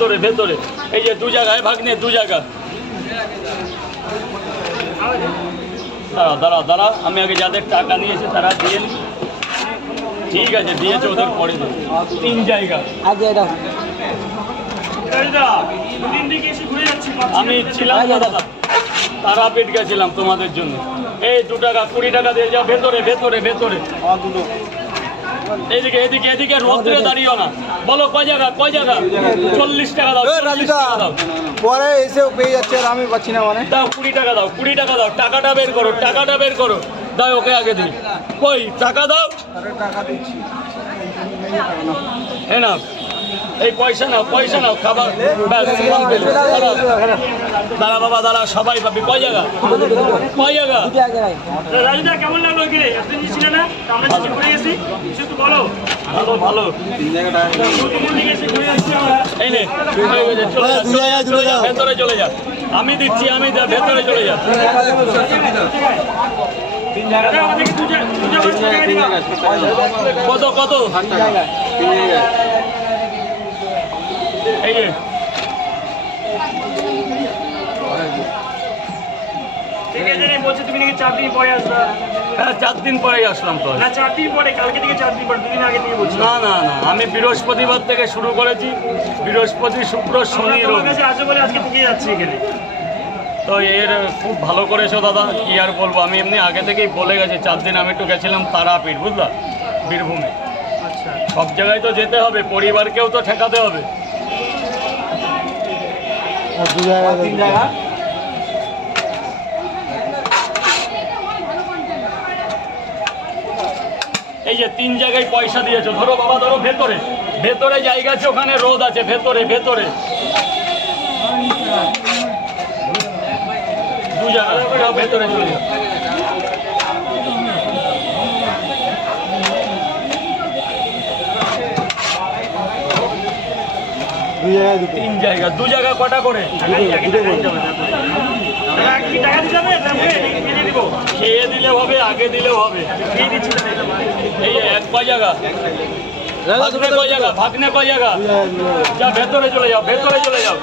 ভেতরে ভেতরে। এই যে দু জায়গায় ভাগ্নে দু জায়গা। দাঁড়া দাঁড়া দাঁড়া আমি আগে যাদের টাকা নিয়েছে তারা দিয়ে ঠিক আছে দিয়েছে ওদের পরে। তিন জায়গা। আগে আমি ছিলাম দাদা তারাপীঠ গেছিলাম তোমাদের জন্য। এই দু টাকা কুড়ি টাকা দিয়ে যাও ভেতরে ভেতরে ভেতরে। এদিকে এদিকে এদিকে রোদ্রে দাঁড়িও না। বলো কয় জায়গা কয় জায়গা? চল্লিশ টাকা দাও চল্লিশ টাকা দাও। পরে এসেও পেয়ে যাচ্ছে আর আমি পাচ্ছি না মানে। দাও কুড়ি টাকা দাও কুড়ি টাকা দাও টাকাটা বের করো টাকাটা বের করো। দাও ওকে আগে দিই। কই টাকা দাও? টাকা হ্যাঁ না এই পয়সা নাও পয়সা নাও খাবার। দাঁড়া বাবা দাঁড়া সবাই পাবি। কয় জায়গা? কয় জায়গা? রাজুদা কেমন লাগল ওইখানে? এতদিন যে ছিলে না তা আমরা যে ঘুরে গেছি বলো। ভালো ভালো। এই নে। ভেতরে চলে যা। আমি দিচ্ছি আমি যা ভেতরে চলে যা। কত কত? এই যে ঠিক আছে বলছে তুমি নাকি দিন পরে আসবা। হ্যাঁ চার দিন পরেই আসলাম তো। না চার দিন পরে কালকে থেকে চার দিন পরে দুদিন আগে থেকে বলছি। না না না আমি বৃহস্পতিবার থেকে শুরু করেছি। বৃহস্পতি শুক্র শনি কাছে বলে আজকে থেকে যাচ্ছি এখানে। তো এর খুব ভালো করেছ দাদা কি আর বলব? আমি এমনি আগে থেকেই বলে গেছি চার দিন আমি একটু গেছিলাম তারাপীঠ বুঝলা? বীরভূমে। আচ্ছা। সব জায়গায় তো যেতে হবে পরিবারকেও তো ঠেকাতে হবে দু জায়গা তিন জায়গা এই যে তিন জায়গায় পয়সা দিয়েছ ধরো বাবা ধরো ভেতরে। ভেতরে জায়গা আছে ওখানে রোদ আছে ভেতরে ভেতরে। দু জায়গা ভেতরে চলে যাও। তিন জায়গা দু জায়গা কটা করে। খেয়ে দিলে হবে আগে দিলেও হবে। এই এক কয় জায়গা? ভাগনে কয় জায়গা? ভাগনে কয় জায়গা? যা ভেতরে চলে যাও ভেতরে চলে যাও।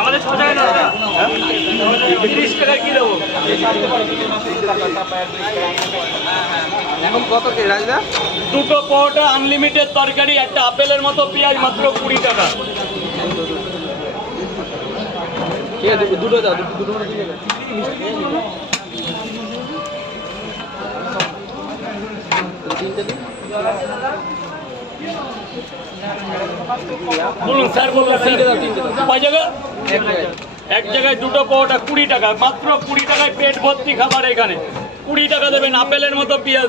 আমাদের ছ তিরিশ টাকা কি দেবো? এখন কত কে রাজদা দুটো পরোটা আনলিমিটেড তরকারি একটা আপেলের মতো পেঁয়াজ মাত্র কুড়ি টাকা। ঠিক আছে দুটো দাও দুটো দুটো করে দিয়ে বলুন স্যার বলুন কয় জায়গা? এক জায়গায়। দুটো পরোটা কুড়ি টাকা। মাত্র কুড়ি টাকায় পেট ভর্তি খাবার এখানে। কুড়ি টাকা দেবেন আপেলের মতো পেঁয়াজ